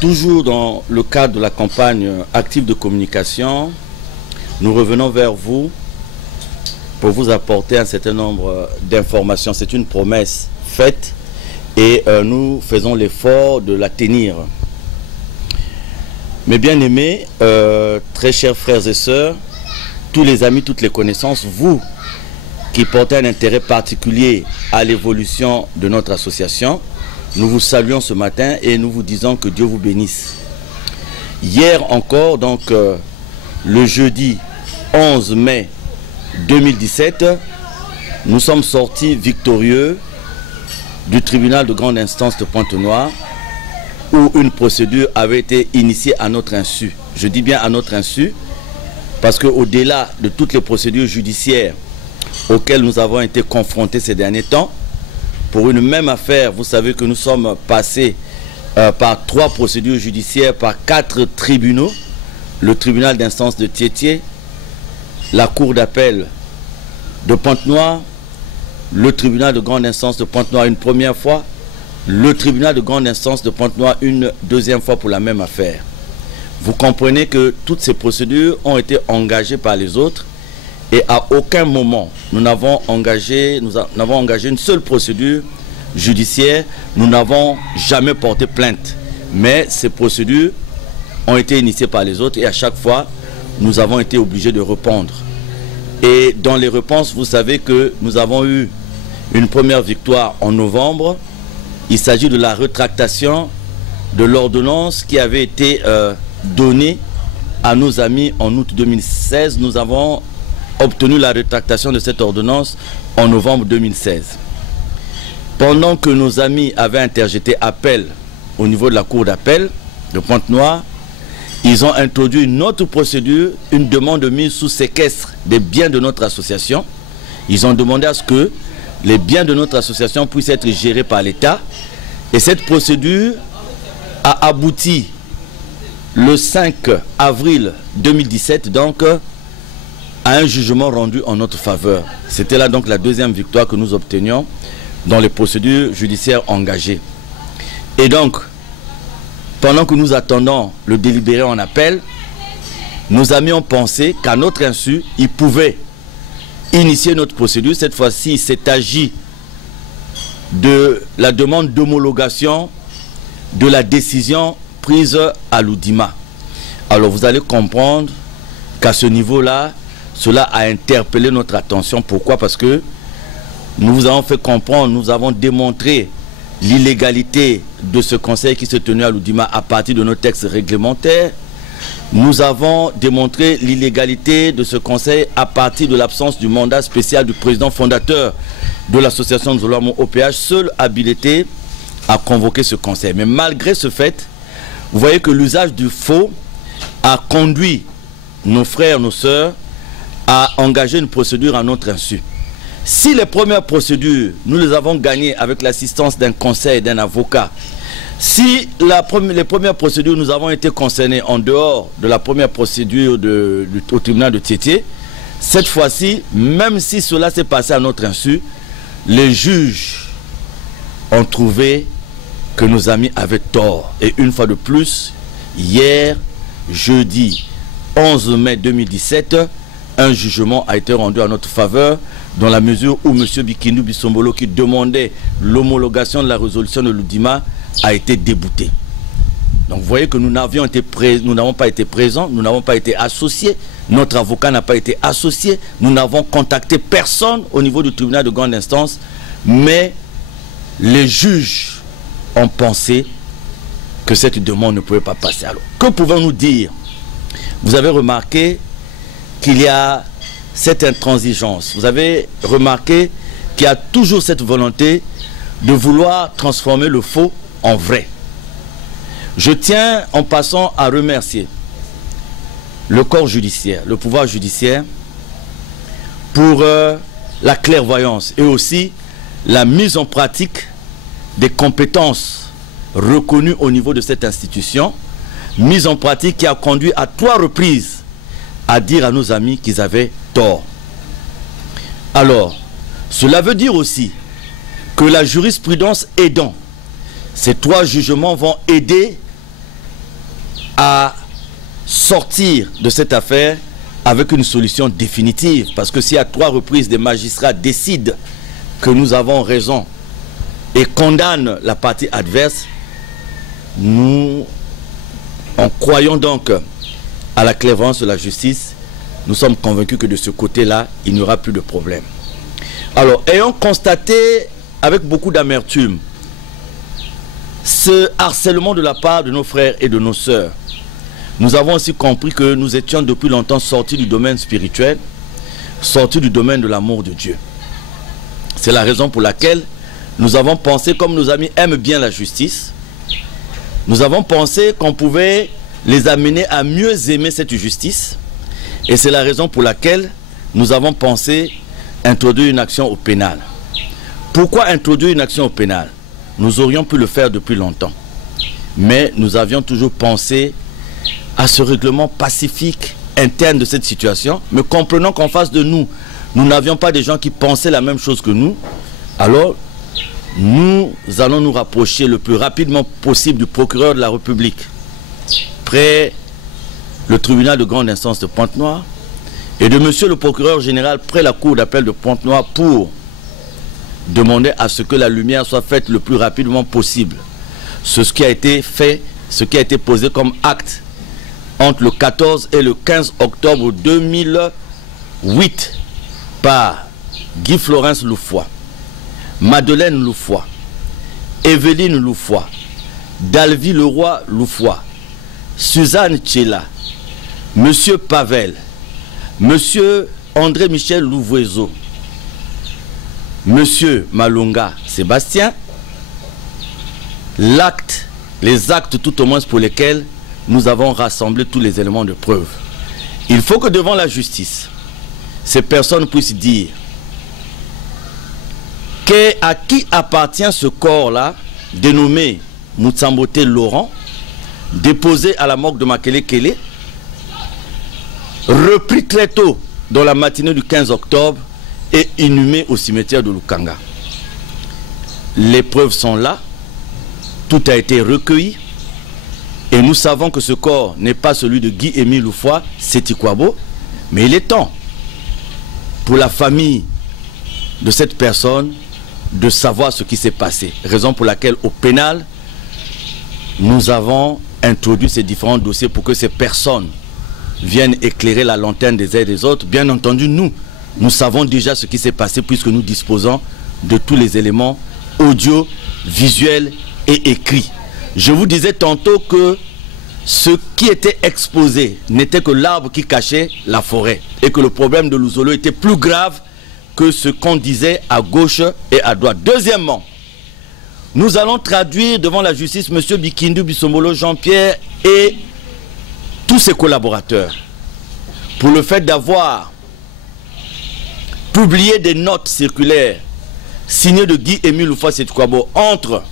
Toujours dans le cadre de la campagne active de communication, nous revenons vers vous pour vous apporter un certain nombre d'informations. C'est une promesse faite et nous faisons l'effort de la tenir. Mes bien-aimés, très chers frères et sœurs, tous les amis, toutes les connaissances, vous qui portez un intérêt particulier à l'évolution de notre association, nous vous saluons ce matin et nous vous disons que Dieu vous bénisse. Hier encore, donc le jeudi 11 mai 2017, nous sommes sortis victorieux du tribunal de grande instance de Pointe-Noire où une procédure avait été initiée à notre insu. Je dis bien à notre insu parce qu'au-delà de toutes les procédures judiciaires auxquelles nous avons été confrontés ces derniers temps, pour une même affaire, vous savez que nous sommes passés par 3 procédures judiciaires, par 4 tribunaux, le tribunal d'instance de Tiétié, la cour d'appel de Pointe-Noire, le tribunal de grande instance de Pointe-Noire une première fois, le tribunal de grande instance de Pointe-Noire une deuxième fois pour la même affaire. Vous comprenez que toutes ces procédures ont été engagées par les autres et à aucun moment nous n'avons engagé une seule procédure judiciaire, nous n'avons jamais porté plainte. Mais ces procédures ont été initiées par les autres et à chaque fois nous avons été obligés de répondre. Et dans les réponses, vous savez que nous avons eu une première victoire en novembre. Il s'agit de la rétractation de l'ordonnance qui avait été donnée à nos amis en août 2016. Nous avons obtenu la rétractation de cette ordonnance en novembre 2016. Pendant que nos amis avaient interjeté appel au niveau de la cour d'appel de Pointe-Noire, ils ont introduit une autre procédure, une demande de mise sous séquestre des biens de notre association. Ils ont demandé à ce que les biens de notre association puissent être gérés par l'État. Et cette procédure a abouti le 5 avril 2017, donc à un jugement rendu en notre faveur. C'était là donc la deuxième victoire que nous obtenions dans les procédures judiciaires engagées. Et donc, pendant que nous attendons le délibéré en appel, nos amis ont pensé qu'à notre insu, ils pouvaient initier notre procédure. Cette fois-ci, il s'est agi de la demande d'homologation de la décision prise à l'Oudima. Alors vous allez comprendre qu'à ce niveau-là, cela a interpellé notre attention. Pourquoi? Parce que nous vous avons fait comprendre, nous avons démontré l'illégalité de ce conseil qui s'est tenu à l'Oudima à partir de nos textes réglementaires. Nous avons démontré l'illégalité de ce conseil à partir de l'absence du mandat spécial du président fondateur de l'association de Zolamo OPH, seul habilité à convoquer ce conseil. Mais malgré ce fait, vous voyez que l'usage du faux a conduit nos frères, nos sœurs à engager une procédure à notre insu. Si les premières procédures, nous les avons gagnées avec l'assistance d'un conseil, d'un avocat, si les premières procédures, nous avons été concernés en dehors de la première procédure au tribunal de Tiétié, cette fois-ci, même si cela s'est passé à notre insu, les juges ont trouvé que nos amis avaient tort. Et une fois de plus, hier, jeudi 11 mai 2017, un jugement a été rendu à notre faveur dans la mesure où M. Bikindu Bisombolo, qui demandait l'homologation de la résolution de l'Oudima, a été débouté. Donc vous voyez que nous n'avons pas été présents, nous n'avons pas été associés, notre avocat n'a pas été associé, nous n'avons contacté personne au niveau du tribunal de grande instance, mais les juges ont pensé que cette demande ne pouvait pas passer. Alors, que pouvons-nous dire? Vous avez remarqué qu'il y a cette intransigeance. Vous avez remarqué qu'il y a toujours cette volonté de vouloir transformer le faux en vrai. Je tiens en passant à remercier le corps judiciaire, le pouvoir judiciaire, pour la clairvoyance et aussi la mise en pratique des compétences reconnues au niveau de cette institution, mise en pratique qui a conduit à 3 reprises à dire à nos amis qu'ils avaient tort. Alors, cela veut dire aussi que la jurisprudence aidant, ces 3 jugements vont aider à sortir de cette affaire avec une solution définitive. Parce que si à 3 reprises des magistrats décident que nous avons raison et condamnent la partie adverse, nous, en croyant donc à la clairvoyance de la justice, nous sommes convaincus que de ce côté-là, il n'y aura plus de problème. Alors, ayant constaté avec beaucoup d'amertume ce harcèlement de la part de nos frères et de nos sœurs, nous avons aussi compris que nous étions depuis longtemps sortis du domaine spirituel, sortis du domaine de l'amour de Dieu. C'est la raison pour laquelle nous avons pensé, comme nos amis aiment bien la justice, nous avons pensé qu'on pouvait les amener à mieux aimer cette justice. Et c'est la raison pour laquelle nous avons pensé introduire une action au pénal. Pourquoi introduire une action au pénal? Nous aurions pu le faire depuis longtemps. Mais nous avions toujours pensé à ce règlement pacifique interne de cette situation. Mais comprenons qu'en face de nous, nous n'avions pas des gens qui pensaient la même chose que nous. Alors, nous allons nous rapprocher le plus rapidement possible du procureur de la République, près le tribunal de grande instance de Pointe-Noire, et de monsieur le procureur général près la cour d'appel de Pointe-Noire pour demander à ce que la lumière soit faite le plus rapidement possible. Ce qui a été fait, ce qui a été posé comme acte entre le 14 et le 15 octobre 2008 par Guy Florence Loufoy, Madeleine Loufoy, Evelyne Loufoy, Dalvi Leroy Loufoy, Suzanne Tchela, Monsieur Pavel, Monsieur André Michel Louvoiseau, Monsieur Malunga Sébastien, les actes tout au moins pour lesquels nous avons rassemblé tous les éléments de preuve. Il faut que devant la justice, ces personnes puissent dire à qui appartient ce corps-là, dénommé Moutsambote Laurent, déposé à la morgue de Makele-Kele, repris très tôt dans la matinée du 15 octobre et inhumé au cimetière de Lukanga. Les preuves sont là, tout a été recueilli et nous savons que ce corps n'est pas celui de Guy-Émile Loufoy, Setikwabo, mais il est temps pour la famille de cette personne de savoir ce qui s'est passé. Raison pour laquelle au pénal, nous avons introduit ces différents dossiers pour que ces personnes viennent éclairer la lanterne des uns et des autres. Bien entendu, nous savons déjà ce qui s'est passé puisque nous disposons de tous les éléments audio, visuels et écrits. Je vous disais tantôt que ce qui était exposé n'était que l'arbre qui cachait la forêt et que le problème de Luzolo était plus grave que ce qu'on disait à gauche et à droite. Deuxièmement, nous allons traduire devant la justice M. Bikindu Bisombolo Jean-Pierre et tous ses collaborateurs pour le fait d'avoir publié des notes circulaires signées de Guy-Émile Loufoy Setikwabo entre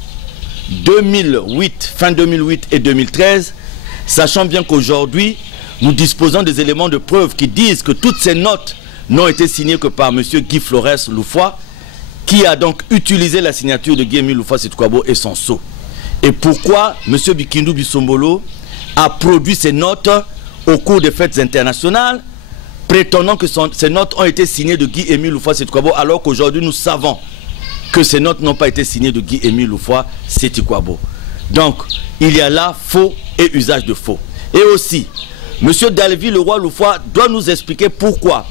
2008, fin 2008 et 2013, sachant bien qu'aujourd'hui, nous disposons des éléments de preuve qui disent que toutes ces notes n'ont été signées que par M. Guy Florence Loufoy, qui a donc utilisé la signature de Guy-Émile Loufoy Setikwabo et son sceau. Et pourquoi M. Bikindu Bisombolo a produit ces notes au cours des fêtes internationales, prétendant que ces notes ont été signées de Guy-Émile Loufoy Setikwabo, alors qu'aujourd'hui nous savons que ces notes n'ont pas été signées de Guy-Émile Loufoy Setikwabo. Donc, il y a là faux et usage de faux. Et aussi, M. Dalvi Leroy Loufoy doit nous expliquer pourquoi,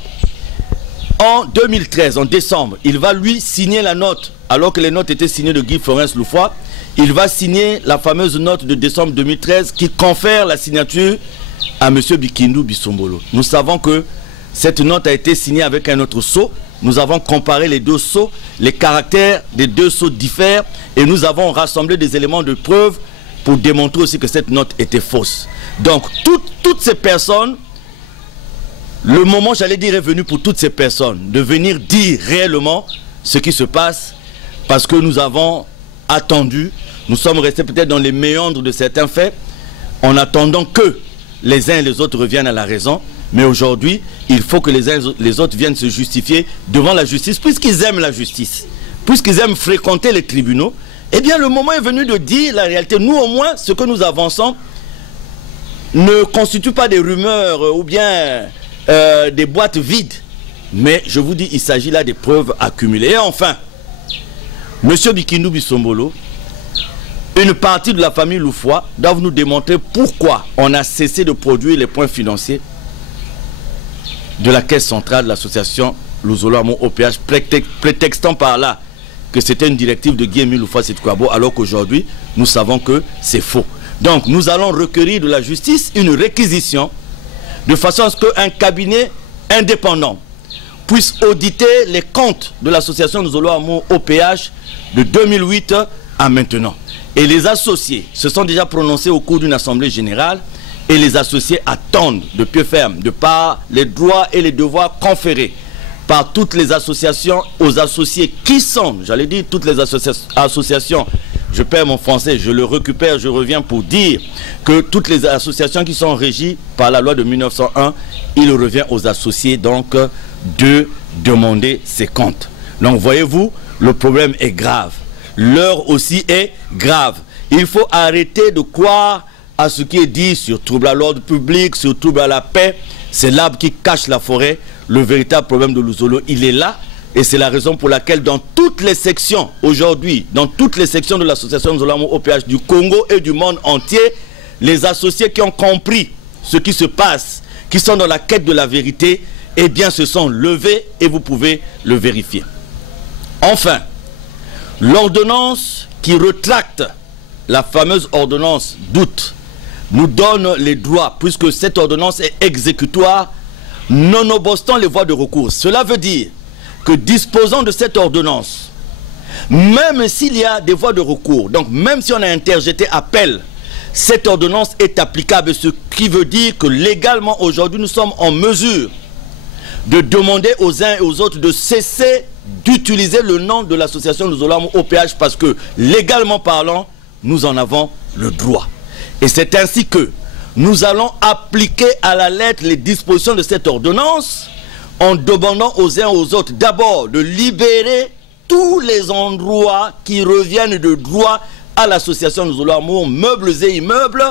en 2013, en décembre, il va lui signer la note, alors que les notes étaient signées de Guy Florence Loufoy, il va signer la fameuse note de décembre 2013 qui confère la signature à M. Bikindu Bisombolo. Nous savons que cette note a été signée avec un autre sceau. Nous avons comparé les deux sceaux, les caractères des deux sceaux diffèrent et nous avons rassemblé des éléments de preuve pour démontrer aussi que cette note était fausse. Donc toutes ces personnes, le moment, j'allais dire, est venu pour toutes ces personnes de venir dire réellement ce qui se passe, parce que nous avons attendu, nous sommes restés peut-être dans les méandres de certains faits, en attendant que les uns et les autres reviennent à la raison. Mais aujourd'hui, il faut que les uns et les autres viennent se justifier devant la justice, puisqu'ils aiment la justice, puisqu'ils aiment fréquenter les tribunaux. Eh bien, le moment est venu de dire la réalité. Nous, au moins, ce que nous avançons, ne constituent pas des rumeurs ou bien des boîtes vides. Mais je vous dis, il s'agit là des preuves accumulées. Et enfin, M. Bikindu Bisombolo, une partie de la famille Loufoua doivent nous démontrer pourquoi on a cessé de produire les points financiers de la caisse centrale de l'association Luzolo Amo OPH, prétextant par là que c'était une directive de Guy-Émile Loufoua Sétikwabo, alors qu'aujourd'hui, nous savons que c'est faux. Donc, nous allons requérir de la justice une réquisition de façon à ce qu'un cabinet indépendant puisse auditer les comptes de l'association Luzolo Amo OPH de 2008 à maintenant. Et les associés se sont déjà prononcés au cours d'une assemblée générale et les associés attendent de pied ferme, de par les droits et les devoirs conférés par toutes les associations aux associés qui sont, j'allais dire toutes les associations, je perds mon français, je le récupère, je reviens pour dire que toutes les associations qui sont régies par la loi de 1901, il revient aux associés donc de demander ces comptes. Donc voyez-vous, le problème est grave. L'heure aussi est grave. Il faut arrêter de croire à ce qui est dit sur trouble à l'ordre public, sur trouble à la paix. C'est l'arbre qui cache la forêt. Le véritable problème de Luzolo, il est là. Et c'est la raison pour laquelle dans toutes les sections, aujourd'hui, dans toutes les sections de l'association Luzolo Amo OPH du Congo et du monde entier, les associés qui ont compris ce qui se passe, qui sont dans la quête de la vérité, eh bien se sont levés et vous pouvez le vérifier. Enfin, l'ordonnance qui retracte la fameuse ordonnance d'août nous donne les droits, puisque cette ordonnance est exécutoire, nonobstant les voies de recours. Cela veut dire que disposant de cette ordonnance, même s'il y a des voies de recours, donc même si on a interjeté appel, cette ordonnance est applicable, ce qui veut dire que légalement aujourd'hui nous sommes en mesure de demander aux uns et aux autres de cesser d'utiliser le nom de l'association Luzolo Amo OPH parce que légalement parlant, nous en avons le droit. Et c'est ainsi que nous allons appliquer à la lettre les dispositions de cette ordonnance en demandant aux uns et aux autres d'abord de libérer tous les endroits qui reviennent de droit à l'association Luzolo Amo, meubles et immeubles,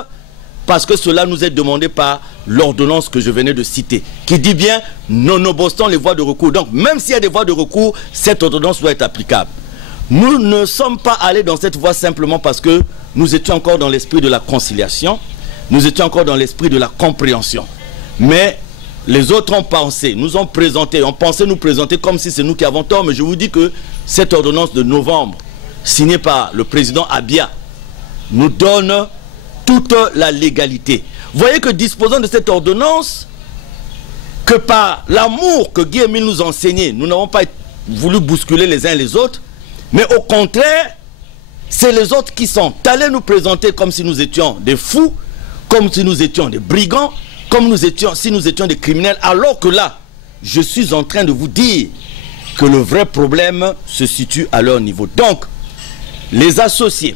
parce que cela nous est demandé par l'ordonnance que je venais de citer, qui dit bien nonobstant les voies de recours. Donc même s'il y a des voies de recours, cette ordonnance doit être applicable. Nous ne sommes pas allés dans cette voie simplement parce que nous étions encore dans l'esprit de la conciliation, nous étions encore dans l'esprit de la compréhension. Mais les autres ont pensé, nous ont présenté, ont pensé nous présenter comme si c'est nous qui avons tort, mais je vous dis que cette ordonnance de novembre, signée par le président Abia, nous donne toute la légalité. Voyez que disposant de cette ordonnance, que par l'amour que Guy-Émile nous enseignait, nous n'avons pas voulu bousculer les uns les autres, mais au contraire, c'est les autres qui sont allés nous présenter comme si nous étions des fous, comme si nous étions des brigands, comme si nous étions des criminels, alors que là, je suis en train de vous dire que le vrai problème se situe à leur niveau. Donc, les associés,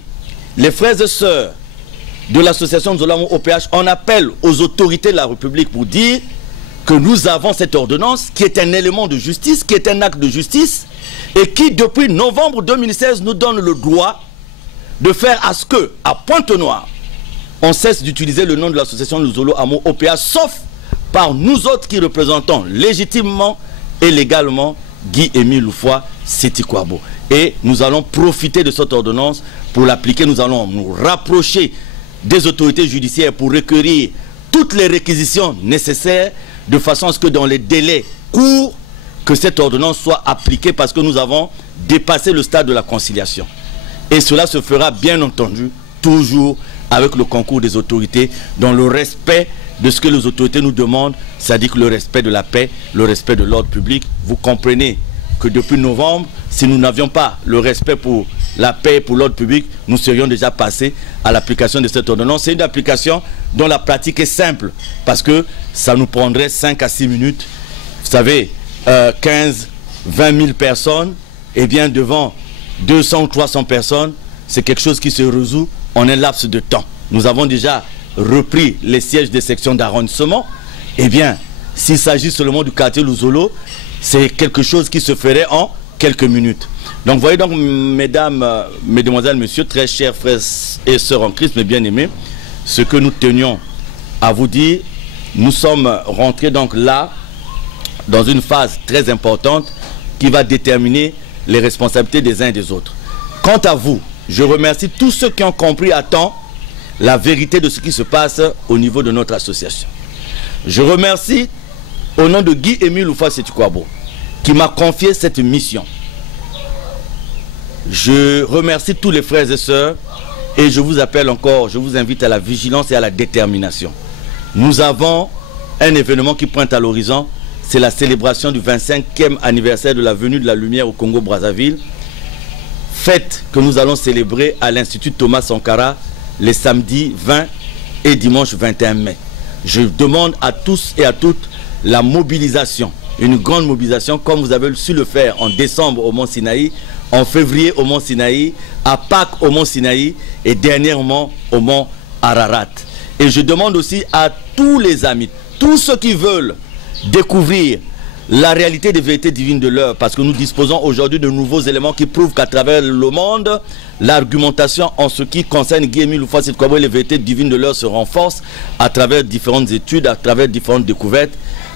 les frères et sœurs de l'association Luzolo Amo OPH, on appelle aux autorités de la République pour dire que nous avons cette ordonnance qui est un élément de justice, qui est un acte de justice et qui depuis novembre 2016 nous donne le droit de faire à ce que, à Pointe-Noire, on cesse d'utiliser le nom de l'association Luzolo Amo OPH, sauf par nous autres qui représentons légitimement et légalement Guy-Émile Loufoua Sétikwabo. Et nous allons profiter de cette ordonnance pour l'appliquer. Nous allons nous rapprocher des autorités judiciaires pour requérir toutes les réquisitions nécessaires de façon à ce que dans les délais courts, que cette ordonnance soit appliquée parce que nous avons dépassé le stade de la conciliation. Et cela se fera bien entendu toujours avec le concours des autorités dans le respect de ce que les autorités nous demandent, c'est-à-dire que le respect de la paix, le respect de l'ordre public. Vous comprenez que depuis novembre, si nous n'avions pas le respect pour la paix et pour l'ordre public, nous serions déjà passés à l'application de cette ordonnance. C'est une application dont la pratique est simple, parce que ça nous prendrait 5 à 6 minutes. Vous savez, 15, 20 000 personnes, et bien devant 200 ou 300 personnes, c'est quelque chose qui se résout en un laps de temps. Nous avons déjà repris les sièges des sections d'arrondissement. Eh bien, s'il s'agit seulement du quartier Luzolo, c'est quelque chose qui se ferait en quelques minutes. Donc, voyez donc, mesdames, mesdemoiselles, messieurs, très chers frères et sœurs en Christ, mes bien-aimés, ce que nous tenions à vous dire, nous sommes rentrés donc là, dans une phase très importante qui va déterminer les responsabilités des uns et des autres. Quant à vous, je remercie tous ceux qui ont compris à temps la vérité de ce qui se passe au niveau de notre association. Je remercie au nom de Guy-Émile Oufouas-Sétukwabo qui m'a confié cette mission. Je remercie tous les frères et sœurs et je vous appelle encore, je vous invite à la vigilance et à la détermination. Nous avons un événement qui pointe à l'horizon, c'est la célébration du 25e anniversaire de la venue de la lumière au Congo-Brazzaville, fête que nous allons célébrer à l'Institut Thomas Sankara les samedis 20 et dimanche 21 mai. Je demande à tous et à toutes la mobilisation, une grande mobilisation comme vous avez su le faire en décembre au Mont Sinaï, en février au Mont Sinaï, à Pâques au Mont Sinaï et dernièrement au Mont Ararat. Et je demande aussi à tous les amis, tous ceux qui veulent découvrir la réalité des vérités divines de l'heure, parce que nous disposons aujourd'hui de nouveaux éléments qui prouvent qu'à travers le monde, l'argumentation en ce qui concerne Guy-Émile Oufouas-Sétukwabo et les vérités divines de l'heure se renforce à travers différentes études, à travers différentes découvertes.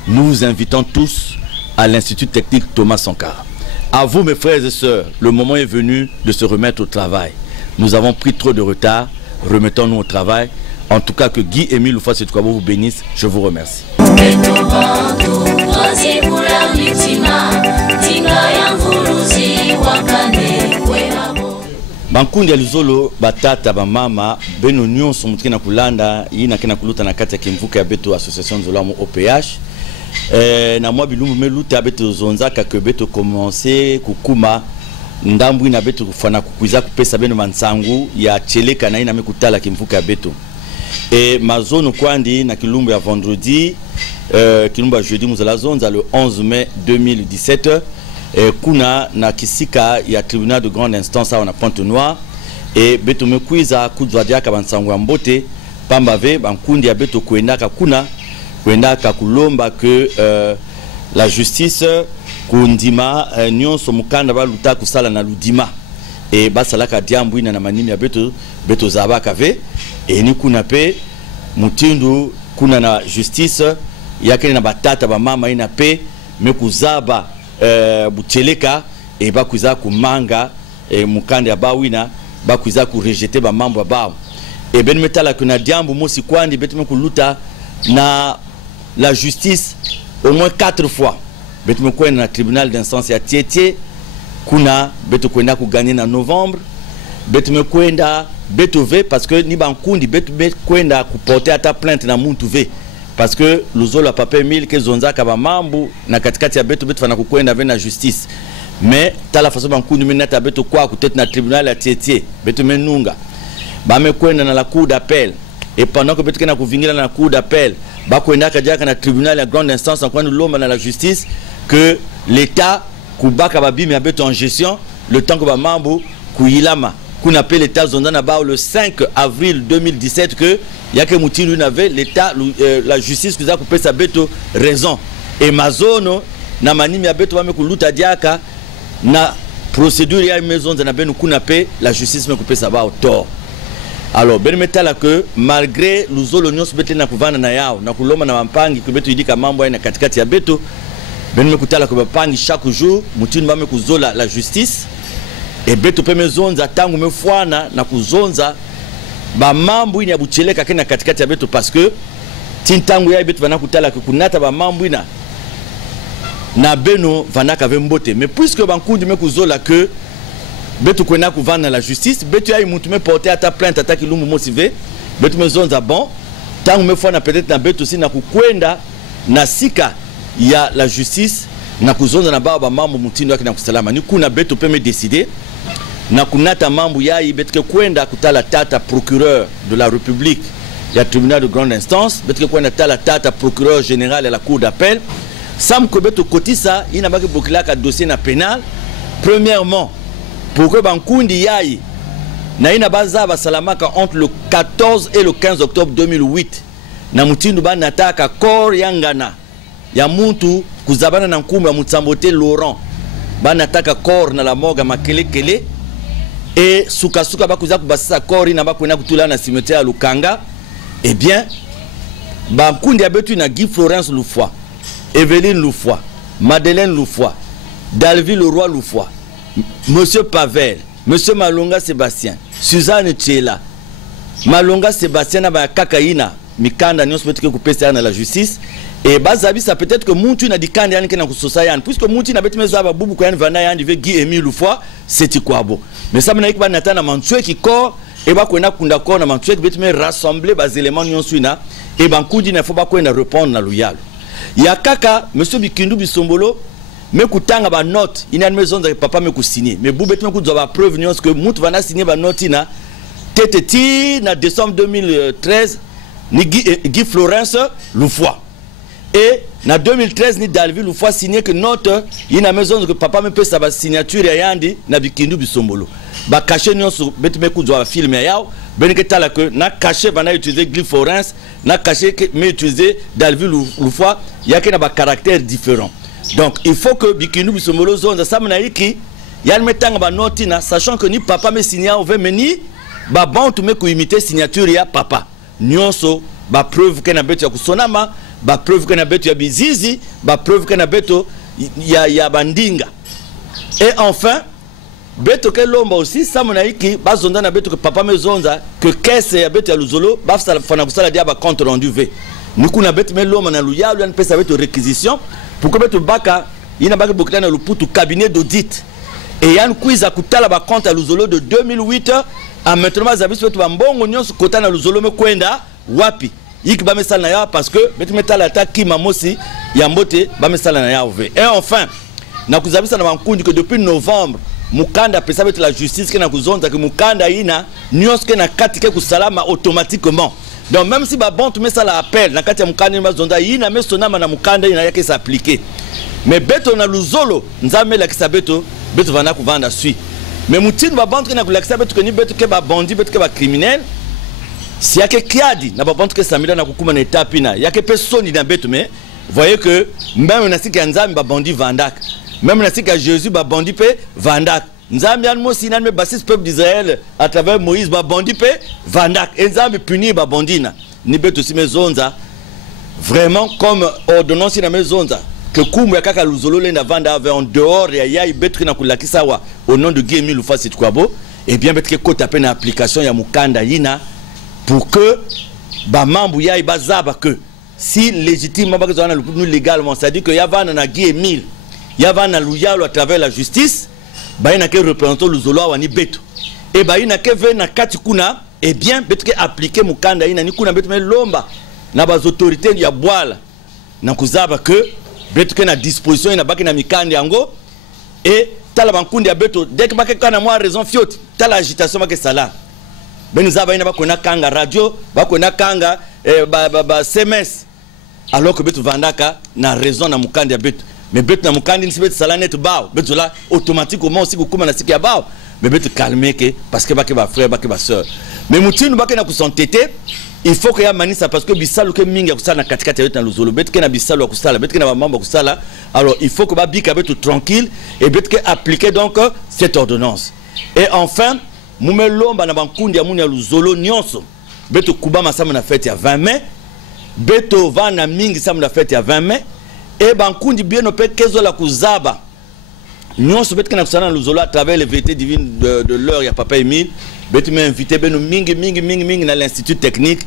Nous vous invitons tous à l'Institut technique Thomas Sankara. À vous mes frères et sœurs, le moment est venu de se remettre au travail. Nous avons pris trop de retard, remettons-nous au travail. En tout cas que Guy-Émile Oufouas-Sétukwabo vous bénisse, je vous remercie. Bankundi ya Luzolo batata bamama beno nyonso mutiki na kulanda yina kena kuluta na kati ya kimvuka ya beto association Nzolamu OPH na mwa bilumbu meluta beto zonzaka ke beto commencer kukuma ndambu ina beto kufana kukuiza kupesa beno mansangu ya cheleka na ina mekutala kimvuka ya beto et mazono kwandi na kilumbu ya vendredi kilumbu ya jeudi muzala zonza le 11 mai 2017 kuna na kisika ya tribunal de grande instance à Pointe-Noire et beto mekwiza kuzwadiaka bansangu ya mbote pambave bankundi ya beto kuendaka kuna kuendaka kulomba que la justice kundima nyonso mukanda baluta kusala na ludima et basalaka diambu ina na manimi ya beto zabaka ve et ni kuna pe mutindu kuna na justice yake na batata ba mama ina pe mekuzaba buteleka et bakuza kumanga et mukanda ya bawina bakuza ku rejeter ba mambo ba et ben metala kuna diambu mosi kwandi betu mekuluta na la justice au moins 4 fois. Betu mekwenda na tribunal d'instance ya Tietie kuna betu kwenda ku gagner na novembre. Betu mekwenda betu ve parce que ni bankundi betu kwenda ku porter ata plainte na muntu ve parce que luzolo papa Emile ke zonzaka ba mambu na katikati ya betu fana ku kwenda ve na justice. Mais tala façon bankundi menata betu kwa ku tete na tribunal ya Tietie betu menunga. Ba mekwenda na la cour d'appel et pendant que betu kena ku vingila na cour d'appel bakwenda kajaka na tribunal ya grande instance en kwenda lomba na la justice que l'état kubaka babimi ya beto en gestion le temps que ba mambu kuyilama qu'on appelle l'état zonda ba le 5 avril 2017 que yake mutinu n'avait l'état la justice kuza couper sa beto raison et mazono na manimi ya beto bame kuluta diaka na procédure ya maison na benu kuna pe la justice me couper sa ba au tort. Alors ben metala que malgré luzolo nyonso bete na kuvana na yao na kuloma na mampangi que beto idika mambo na katikati ya beto ben mekutala que bapangi chaque jour mutinu bame kuzola la justice et beto pe mezonza tangu mefwana na kuzonza ba mambo ina bucheleka kena katikati ya beto parce que tintangu ya beto bana kutala que kunata ba mambo ina na beno vanaka vembote mais puisque bankundi mekuzola que betu kwenda kuvana la justice betu ya muntu me porter ata plainte ata kilumbu motivé betu mezonza bon tangu mefwana peut-être na betu si na kukwenda na sika ya la justice na kuzonza na baba mambo mutindo yake na kusalama ni kuna betu pe me décider na kunata mambo ya betu kwenda kutala tata procureur de la République ya tribunal de grande instance betu kwenda tala tata procureur général à la cour d'appel sam ko betu kotisa ina baki bokilaka dossier na pénal premièrement pourquoi bankundi yai na ina baza basalamaka entre le 14 et le 15 octobre 2008 na mutindu bana nataka kor yangana ya muntu kuzabana na nkumba mutsambote Laurent bana nataka kor na la morgue makelekele et suka bakuza kubasisa kor ina bakwena kutula na cimetière Lukanga. Eh bien bankundi ya betu na Guy Florence Loufoy, Evelyne Loufoy, Madeleine Loufoy, Dalville Leroy Loufoy, Monsieur Pavel, Monsieur Malonga Sébastien, Suzanne Tchela, Malonga Sébastien na kakaina mikanda nyonso peut-être que pesa na la justice et bazabi ça peut-être que muntu na dikanda yani na kusosa yani puisque muntu na betu mezaba bubu kwa yani vana yani ve Guy Émile Loufoy c'est kwabo mais ça mena ikba natana mantue qui corps et ba kwena kunda corps na mantue betu me rassembler bas éléments nyonso ina et bankudi na faut ba kwena répondre na luyalo ya kaka monsieur Bikindu Bisombolo me kutanga ba note ina maison de papa me ku signer mais bu betu me ku ba preuve nyonso que muntu vana signer ba note ina Tététi, en décembre 2013, ni Guy Florence Loufoy. Et en 2013, ni Dalville Loufoy signé que notre, il y a une maison que papa me peut sa signature et yandi, na Bikindu Bisombolo. Ba caché nous sur betme ku doit filmer yao, ben que tala que na caché va na utiliser Guy Florence, na caché que me utiliser Dalville Loufoy, il y a que ba caractère différent. Donc il faut que Bikindu Bisombolo zone ça mena iki, ya metanga ba notina sachant que ni papa me signé au veni ba bon tu me ku imiter signature ya papa nyonso ba preuve que na beto ya kusonama ba preuve que na beto ya bizizi ba preuve que na beto ya bandinga et enfin beto ke lomba aussi ça mona iki ba zonda na beto que papa me zonza que caisse ya beto ya luzolo ba fana kusala dia ba compte rendu v niku na beto me lomba na luyalu ya pesa beto réquisition pour que beto baka ina baka bokita na luputu cabinet d'audit et yan quiz kutala ba compte à luzolo de 2008 a maintenant zabi soto bambongo nyonso kota na luzolo me kwenda wapi yiki ba mesala na ya parce que betu metala ataki mamosi ya mbote ba mesala na ya ove et enfin na kuzabisa na bankundi que depuis novembre mukanda pesa betu la justice ke na kuzonza que mukanda ina nyonso ke na kati ke kusalama automatiquement donc même si ba bon tu mesala appel na kati ya mukanda ba zonza ina mesonama na mukanda ina yake s'appliquer mais beto na luzolo nzame la kisabeto betu vana kuvanda suit mais mutini ba bantu na kulakisa betu ni betu ke ba bandi betu ke ba criminel si yake kiadi na ba bantu ke samila na kukuma na etape na yake personne na betu mais voyez que même na sika nzambe ba bandi vandak même na sika Jésus ba bandi pe vandak nzambe an mosi na me basis peuple d'Israël à travers Moïse ba bandi pe vandak nzambe punir ba bandina ni betu si mezonza vraiment comme ordonnance na mezonza que Koumou Kaka Luzolo lenda vanda avait en dehors et ya ibetri na kulakisawa au nom de Guy Émile Loufoy Sitkwabo et bien betke ko taper na application ya mukanda yina pour que ba mambu ya ibazaba que si légitimement ba zona nous légalement ça dit que ya vana na Guy Émile ya vana luyalo à travers la justice ba ina ke représentant Luzolo wani beto et ba ina ke vena kati kuna et bien betke appliquer mukanda yina ni kuna beto me lomba na ba autorités ya bwala na kuzaba que beto ke na disposition ina baki na mikandi yango et tala bankundi ya beto dès que baki kana moi raison fioti tala agitation baki sala benizaba ina bakona kanga radio bakona kanga SMS alors que beto vandaka na raison na mukandi ya beto mais beto na mukandi ni beto sala net bao beto là automatiquement aussi kuma na siki ya bao mais beto calmer que parce que baki ba frère baki ba sœur mais mutinu baki na kusantete il faut que ya manisa parce que bisalu ke mingi ya kusala na katikati ya luzolo betke na bisalu ya kusala betke na mambo kusala alors il faut que ba bika betu tranquille et betke appliquer donc cette ordonnance et enfin mumelomba na bankundi ya muni ya luzolo nyonso betu kubama sama na fête ya 20 mai beto vana mingi sama na fête ya 20 mai et bankundi bien opé kezo la kuzaba nyonso betke na kusala na luzolo à travers les vérités divines de l'heure ya papa Émile betu m'a invité beno mingi na l'institut technique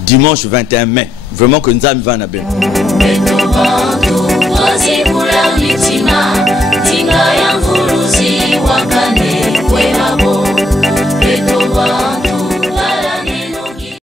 dimanche 21 mai vraiment que nous avons na ben